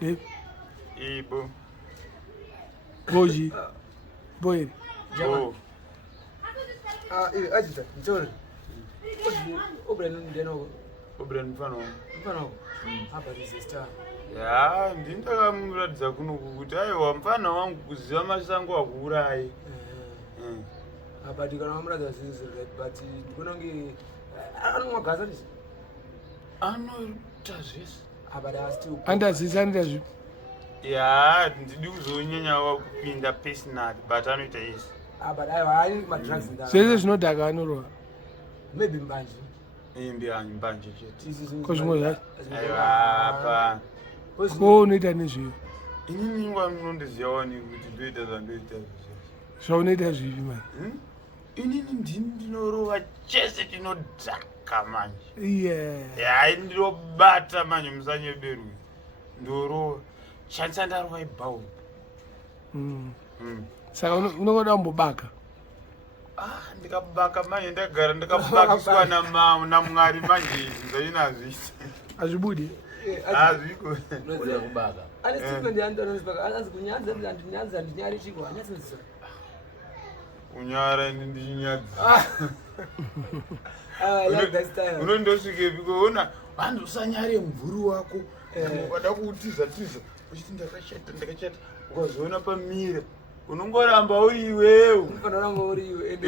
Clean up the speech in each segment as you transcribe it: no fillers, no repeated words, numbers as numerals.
Ibo. Boji. Boy. Oh. Ajita, njori. Obren ndeno. Obren mfano. Mfano. Hapa ni sister. Ya, ndindakamratidza kunoku kuti aiwa mfana wangu kuziva mashango akuurayi. But you can remember that but you know I don't know Gaza is. Anotazvese. But I still andazvizvo. Ya, ndidi kuzonyanyawo kupinda personal but anoita izvi. But I need my drugs in that. Zvese zvinodhaka anorova. Maybe mbanje. Mbanje chete. Kozvimwe zvacho. Aiwa pa. Ko unoita nezviyo. Inini ingwa munondizivawo kuti ndoita zvandoita izvi. Zvaunoita zvivi mani. Inini ndinorova chese chinodhaka manje. Yeah. Ndinobata manje musanyeberwe. Ndorova. Chansa ndarova ibhawu. Saka unokoda kumbobaka. Ndikabaka manje ndagara ndakabakiswa naMwari manje izvi zvainazvisi. Azvibudi. Azviko. Unoziva kubaka. Ani siku ndiandonosbaka. Asi kunyanza ndinyari chiko. Anyasisa. Unyara ndinyadzi. I like that style. Unondosvike kuona vanhu usanyare mvuri wako. Wada kuutiza uchiti ndakachata ukazoona pamira unongoramba uri iwewe. Unofanira uri iwe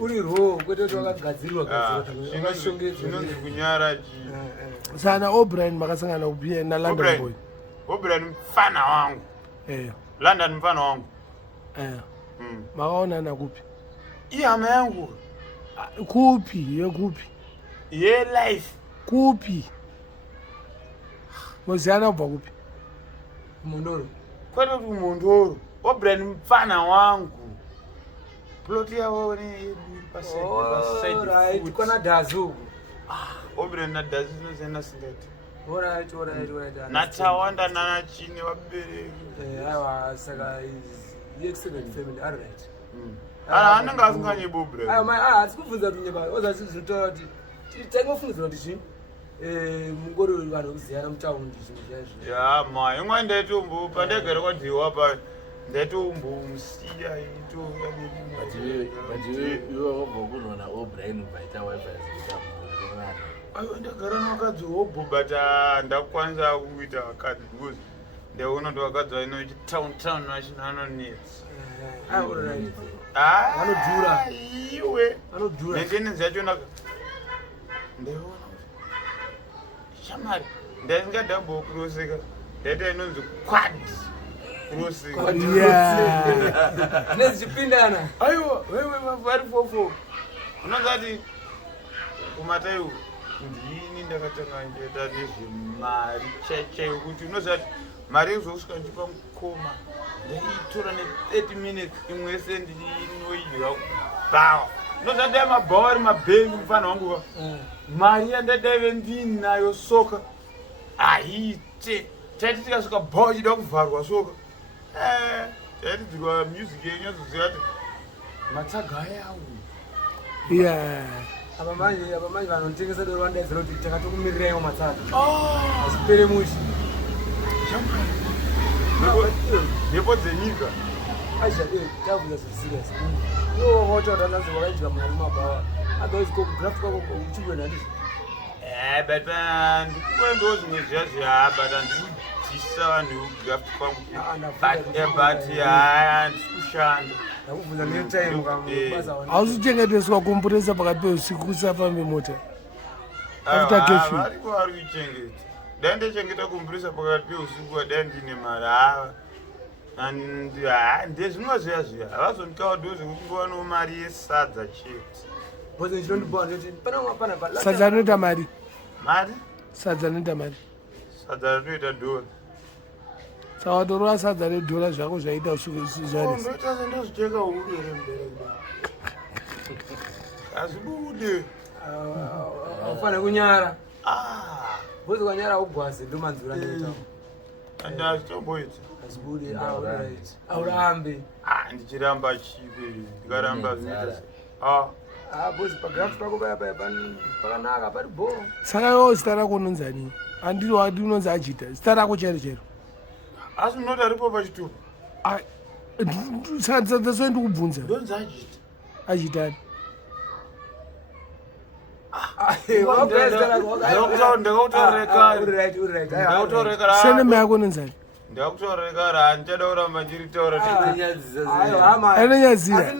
uri raw kwete kuti wakagadzirirwa zvinonzi kunyara chi. Sana O'Brien makasangana kupiya na London boy. O'Brien mfana wangu. London mfana wangu. Makaonana kupi? Ihama yangu. Kupi? Yekupi? Ye life. Kupi? Mozana ubva kupi? Mondoro. Kwete kuti Mondoro. O'Brien mfana wangu. Plot yawo ni paside. Right, kona dazu. O'Brien na dazu zvinozena singati. Alright. Natawanda nanachine vabereki. Aiwa saka extended family, all right. Anenge asinganyebe O'Brien. Asikubvunza kuti nyeba ozazvinotaura kuti tangofungidzira kuti zvii mungori vanhu kuziyana mutaundi zvinhu zvaizvo. Ya ma imwe ndaitombo pandagara kwadhiwa pa ndaitombomsiya itoya iwe wabva kunona O'Brien ubaita wifi zvitamwana. Aiwa ndagara nevakadzi hobho but ndakukwanisa kuita vakadzi because ndaona kuti vakadzi vainoiti town national needs. Alright. Vanodhura. Iwe. Vanodhura. Maintenance yacho ndaona shamari ndaisingadhabho kuroseka ndaita inonzi quad crossing. Nezvichipindana. Aiwa wewe vari 44 unozati kumataiwo ndini ndakatanga ndoita nezvemari chaichai kuti unozati mari izosvika ndipa mukoma ndaitora ne30 minutes imwe yese ndinoidya bawa unozati dai mabhawa ari mabhengi mufana wangu ka mari yandadaive ndinayo soka aite taiti tikasvika bhawa chida kuvharwa soka taitidzirwa music yenyu azoziva kuti matsaga ayawo. Apa manje vanotengesa doro vandaidzira kuti takatokumirirawo matsaga. Asipere mushi. Nepo dzenyika. Aisha takuza serious. Yo wachaura nazo wakaidya mari mabhawa. Otherwise graft kwako children handisi. But ndikuendawo zvimwe zviya but handikudzisa vanhu graft kwangu. But handisikushanda. Ndakubvunza netime kamubasa wani. Hausuchengeteswa kumpuresa pakati peusiku kusafambe mota. After curfew. Vari kuchengeta. Dai ndachengeta kumpuresa pakati peusiku dai ndine mari ndezvimwe zviya havazondikawo do zvekuti ngowanawo mari yesadza chete. Bose chinondibva ndoti pana Sadza rinoita mari. Mari? Sadza rinoita mari. Sadza rinoita dora. Saka watorova sadza redhora zvako zvaita usiku zvarisi. Ndoita sendozviteka hudu here mubereki. Hazvibude. Aufana kunyara. Bose kwanyara ugwaze ndo manzura ndoitawo. Handazvitomboita. Hazvibude. Alright. Aurambe. Ndichiramba chipe. Ndikaramba zvinoita. Bose pagraft pako paya pakanaka pari bhoro. Saka iwewo zita rako unonzi ani? Handiri wati unonzi Ajita. Zita rako chero. asi unoti aripo pachitoro saka ndisati kubvunza ndonzi Ajita achitani senema yako nenzani ndakutaureka randichada kuramba ndiri anonyadzira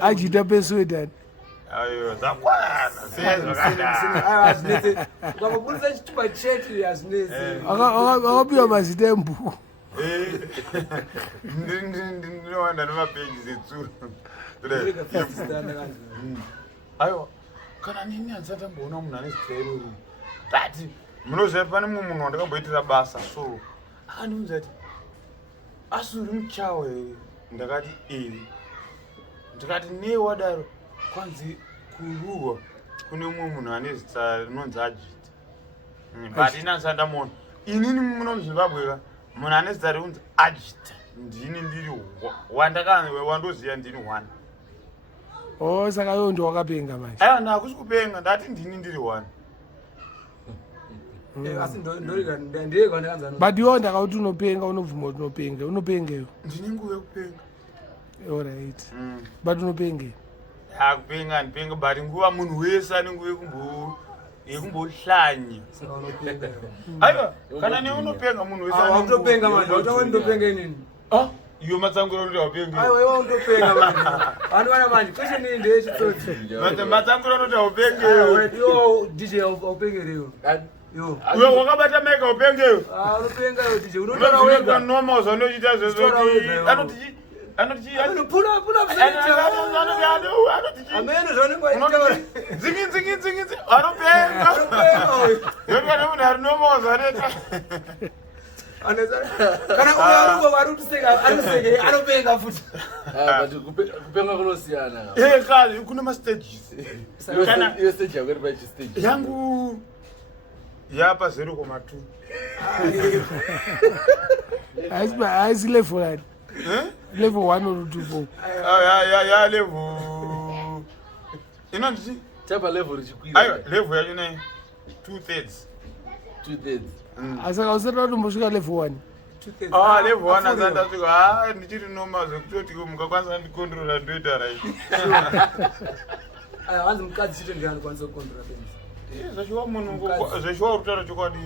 achita peswedani ayo zakwana sezvakadai ukamabudisa chitupa chetu hazvinezi akapiwa mazita embuku ndinowanda nemapeji zetsuro aiwa kana nini handisati amboona munhu ane zita irori tati munoziva pane mumwe munhu wandakamboitira basa so akandiudza ati asuri muchawa here ndakati ndikati nei wadaro kwanzi kuruwa kune mumwe munhu ane zita rinonzi Ajita but ini handisati ndamuona inini muno muzimbabwe ka munhu ane zita rinonzi Ajita ndini ndiri wandoziva ndini 1 saka iwo ndo wakapenga manje aiwa ndakusi kupenga ndati ndini ndiri 1 asi ndorega but iwo ndakauti unopenga unobvuma kuti unopenga unopengeyo ndine nguva yekupenga allright but unopenge kupenga handipenga but nguva munhu wese ane nguva yekumbohlanya aiwa kana neunopenga munhu wese unopenga manje unopenga inini iyo matsanguro kuti haupengi aiwa unopenga manje vanhu manje kweshe nii ndeyechitsotsi matsanguro kuti haupengi iwo dj haupengereyo uwe wakabata maika haupengeyo unopenga yo dj unotaura wega nomaza unochita zvezoti anoti dzingi anopenga yotikane munhu ari nomaza aneta kana uyaruko varutiseka anoseke anopenga futi kupenga kunosiyana kazi kune mastages iyo stage yako iri pachistage yangu yapa 0.2 haisi level ani level 1 or 2 ya level inonzi chapa level richikwira aiwa level yacho ne 2/3 asaka usati watombosvika level 1 level 1 asati ndasvika ndichiri noma zvekutoti mungakwanisa ndikontrola ndoita right hanzi mukadzi chito ndianokwanisa kukontrola penzi zvashiwa munhu zvashiwa kutaura chokwadi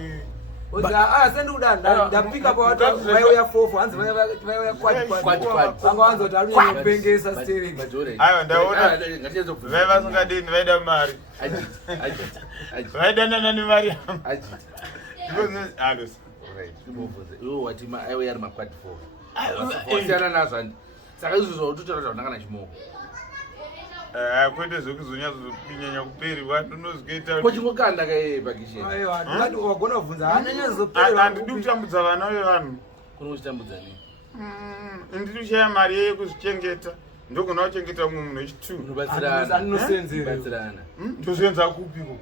sendikuda ndapika pavaiuya 4 hanzi vaiuya kwati vanga vanza kuti arikupengesa steering aiwa ndaona vai vasingadini vaida mari vaidanana nemari yangu iwo wati aiuya ari makwati 4 osiyana nazvo handi saka izvozvo utotaura kuti handakana chimoko kwete zvekuzonyanya kuperi vanonozikuita kochingokanda kaepakisheni wagona kubvunza handidi kutambudza vana vevanhu kuno kuchitambudza nei ndiri kushaya mari yekuzvichengeta ndogona kuchengeta mumwe munhu wechi2 unobatsirana ndosenza kupiko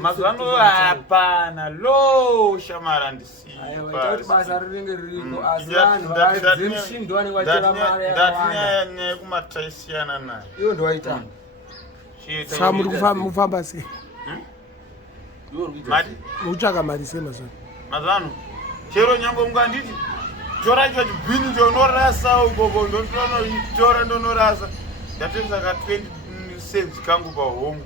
mazuva ano hapana lo shamara handisiipaati basa rinenge ririko asi vanhu vadzimshini ndo vanenge vachera mari ndatinyaya yekumataisiyana nayo iwo ndo waitanga saka muri kufamba sei mukutsvaka mari sei mazvano mazano chero nyange munganditi tora icho chibhini chonorasa ukoko ndotonotora ndonorasa ndatengesa ka 20 cents kangu pahome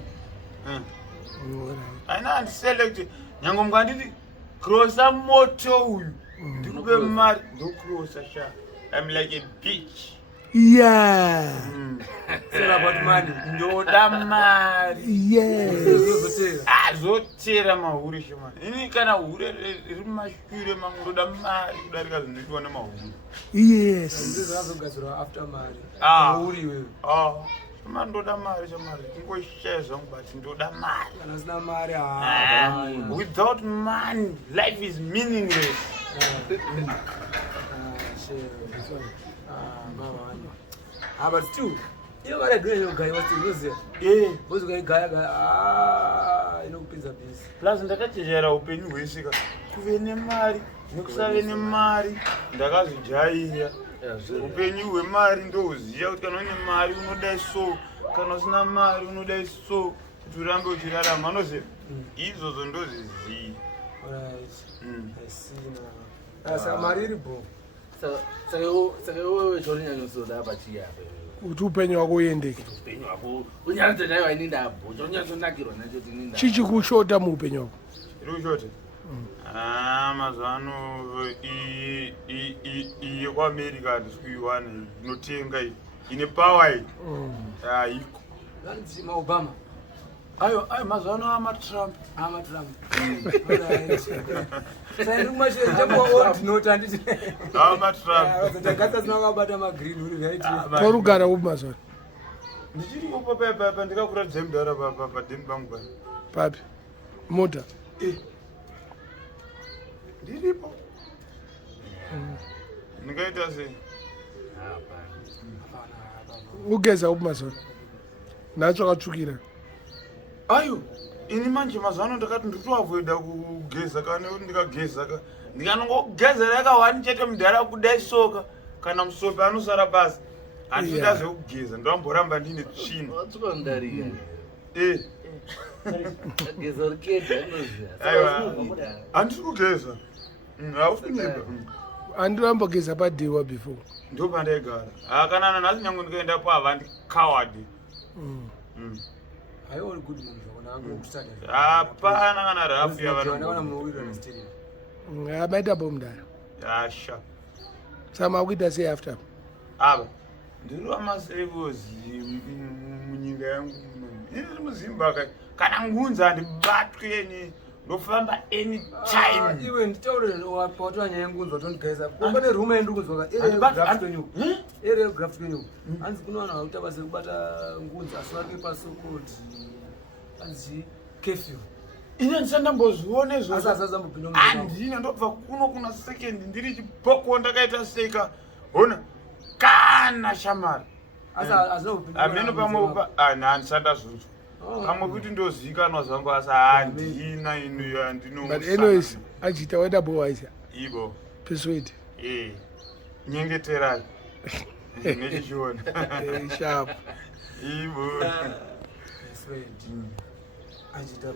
aina handiselect nyange munganditi krosa moto uyu ndikupe mari ndokrosa sha I'm like a bitch ndoda mari azotera mahuri shomani ini kana hure riri mumashure mangu ndoda mari kudarika zvinoitwa nemahuri shomani ndoda mari shamari kungoshaya zvangu but ndoda mari without money life is meaningless but still iyo mari adona inogaiwa tinoziva ozokaigaya inokupinza bhisi plus ndakachezera upenyu hwesika kuve nemari nekusave nemari ndakazvijaira upenyu hwemari ndohuziva kuti kana une mari unodai so kana usina mari unodai so kuti urambe uchirarama anozi izvozvo ndozvizivi. Saka mari iri bro. Saka iwewe chaurinyanyosoda pachiyapo kuti upenyu hwako uendeke. upenyu hwako unyaradza chaiwa ini ndabho chaunyatsonakirwa nacho kuti ini chii chikushota muupenyu hwako? iri kushota mazuva ano iyi yekuamerica handisi kuiwana inotenga iyi ine pawa iyi haiko maobama ayo mazuva ano amatrump amatrump Torugara upi mazuva? ndichiripo pandikakuratidza mudhara padeni pangu papi? Mota? ndiripo ndingaita sei? Ugeza upi mazuva? Nacho akatsvukira. Ayo, ini manje mazuva ano ndakati nditoavoida kugeza kana kuti ndikageza ndikanongogeza yakawani chete mudhara kudai soka kana musopi anosara basi handitoda zvekugeza ndoamboramba ndine tsvina. watsukandarika geza rikeda aiwa handisi kugeza haufunimba andirambogeza padewa before ndo pandaigara kana nanhasi nyange ndikaendapo havandikawadi hapana kana rafu amaita bomudara yasha sama akuita sei after ava ndiri wamasevozi munyika yangu iri muzimbabwe kana ngunza handibatweni ndofamba anytime. Iwe nditaurire wapota nyaya ngunza tondigeza kumbane rume ndikuzwa ere graphic kwenyu hanzi kuno vanhu vakuita basa kubata ngunza asi vake pasokoti hanzi curfew ine ndisandambozvione asazazambopinda ndobva kuno kuna second ndiri chipoko ndakaita seka hona kana shamari ameno pamwe handisandazvunzwa pamwe kuti ndozivikanwa zvangu asi handina ino yandino. But anyways, Ajita waida bowaisa ivo persuade nyengeterai nechichiona sharp ivo Ajita